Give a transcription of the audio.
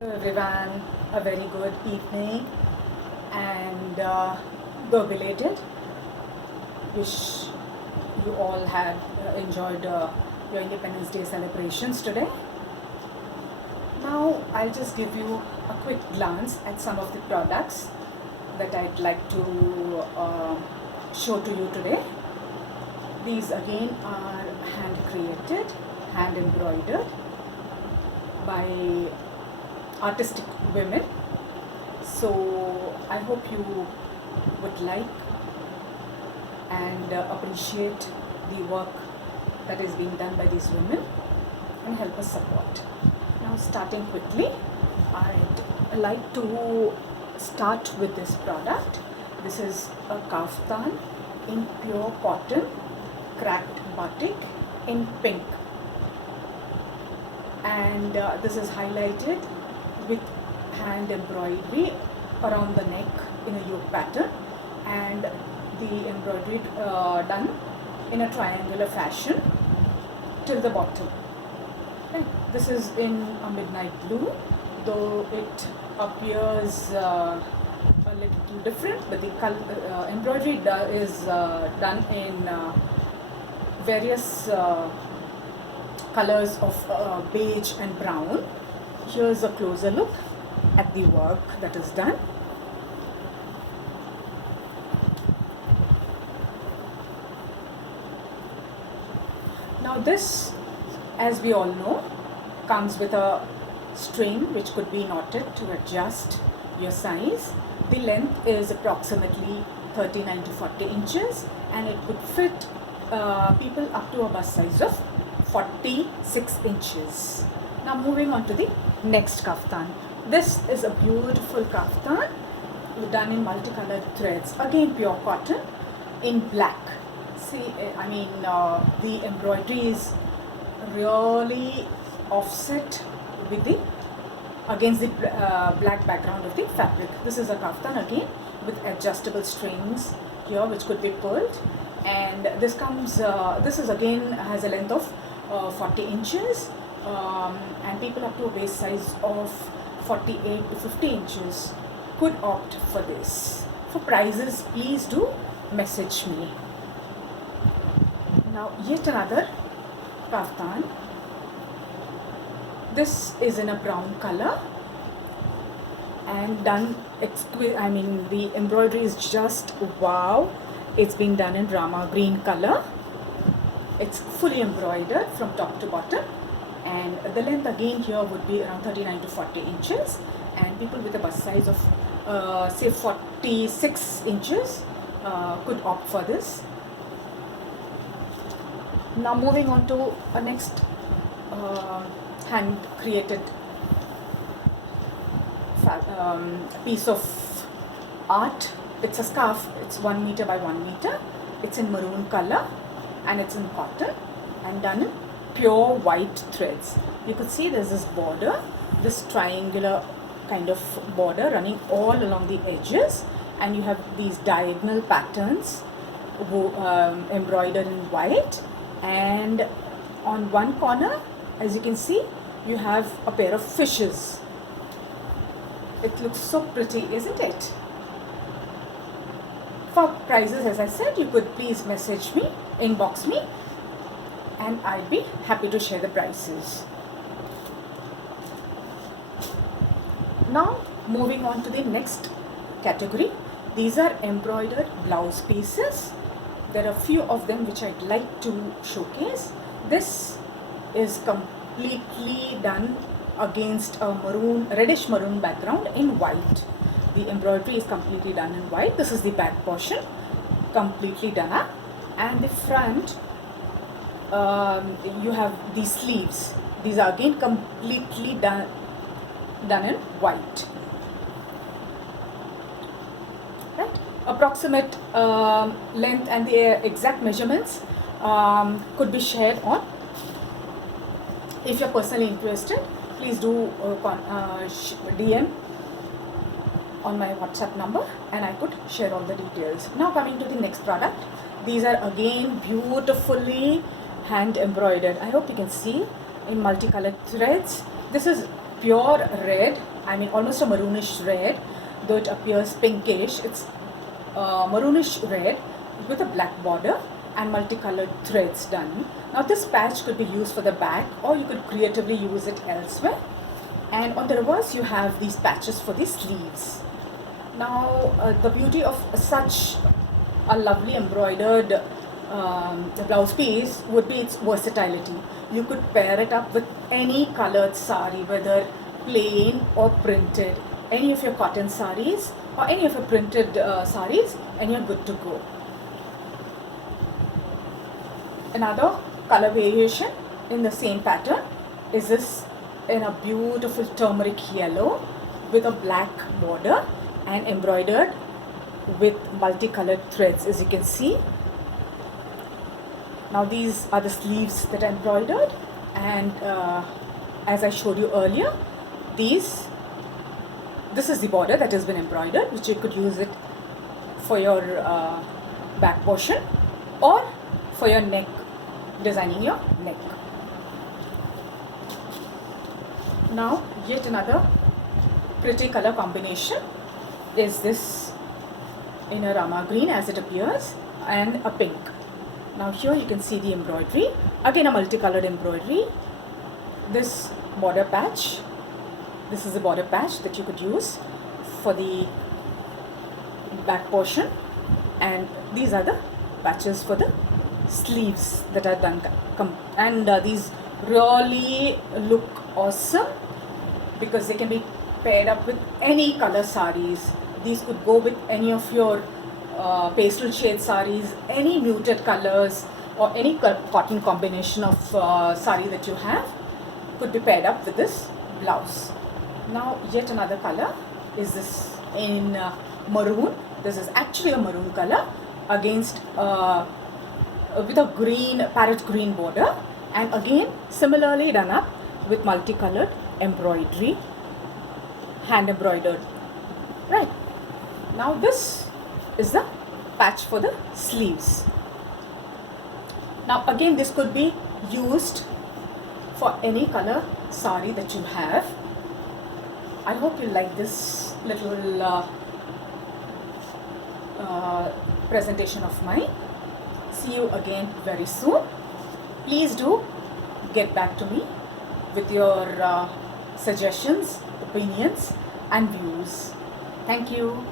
Hello everyone, a very good evening and though belated, wish you all had enjoyed your Independence Day celebrations today. Now I'll just give you a quick glance at some of the products that I'd like to show to you today. These again are hand created, hand embroidered by artistic women. So I hope you would like and appreciate the work that is being done by these women and help us support. Now starting quickly, I'd like to start with this product. This is a kaftan in pure cotton, cracked batik in pink, and this is highlighted with hand embroidery around the neck in a yoke pattern, and the embroidery done in a triangular fashion till the bottom. Right. This is in a midnight blue, though it appears a little different, but the embroidery is done in various colors of beige and brown. Here's a closer look at the work that is done. Now this, as we all know, comes with a string which could be knotted to adjust your size. The length is approximately 39 to 40 inches and it could fit people up to a bust size of 46 inches. Now moving on to the next kaftan. This is a beautiful kaftan done in multicolored threads, again pure cotton in black. See, the embroidery is really offset with the against the black background of the fabric. This is a kaftan again with adjustable strings here which could be pulled, and this comes this is again has a length of 40 inches and people up to a waist size of 48 to 50 inches could opt for this. For prices, please do message me. Now yet another kaftan. This is in a brown color and done exquisite. The embroidery is just wow. It's being done in Rama green color. It's fully embroidered from top to bottom, and the length again here would be around 39 to 40 inches, and people with a bust size of say 46 inches could opt for this. Now moving on to a next hand created piece of art. It's a scarf. It's 1 meter by 1 meter. It's in maroon color and it's in cotton and done in pure white threads. You could see there's this border, this triangular kind of border running all along the edges, and you have these diagonal patterns embroidered in white, and on one corner, as you can see, you have a pair of fishes. It looks so pretty, isn't it? For prices, as I said, you could please message me, inbox me, and I'd be happy to share the prices. Now moving on to the next category. These are embroidered blouse pieces. There are a few of them which I'd like to showcase. This is completely done against a reddish maroon background in white. The embroidery is completely done in white. This is the back portion, completely done up, and the front you have these sleeves. These are again completely done in white. Right? Approximate length and the exact measurements could be shared on. If you're personally interested, please do DM on my WhatsApp number and I could share all the details. Now coming to the next product. These are again beautifully hand embroidered. I hope you can see in multicolored threads. This is pure red, I mean almost a maroonish red, though it appears pinkish. It's maroonish red with a black border and multicolored threads done. Now this patch could be used for the back, or you could creatively use it elsewhere. And on the reverse you have these patches for the sleeves. Now the beauty of such a lovely embroidered blouse piece would be its versatility. You could pair it up with any colored sari, whether plain or printed, any of your cotton saris or any of your printed saris, and you're good to go. Another color variation in the same pattern is this in a beautiful turmeric yellow with a black border and embroidered with multicolored threads, as you can see. Now these are the sleeves that are embroidered, and as I showed you earlier, this is the border that has been embroidered, which you could use it for your back portion or for your neck, designing your neck. Now yet another pretty color combination is this in a Rama green as it appears, and a pink. Now here you can see the embroidery, again a multicolored embroidery. This border patch, this is a border patch that you could use for the back portion, and these are the patches for the sleeves that are done, and these really look awesome because they can be paired up with any color saris. These could go with any of your pastel shade saris, any muted colors, or any cotton combination of sari that you have could be paired up with this blouse. Now yet another color is this in maroon. This is actually a maroon color against with a green, parrot green border, and again similarly done up with multicolored embroidery, hand embroidered. Right, now this is the patch for the sleeves. Now again this could be used for any color sari that you have. I hope you like this little presentation of mine. See you again very soon. Please do get back to me with your suggestions, opinions and views. Thank you.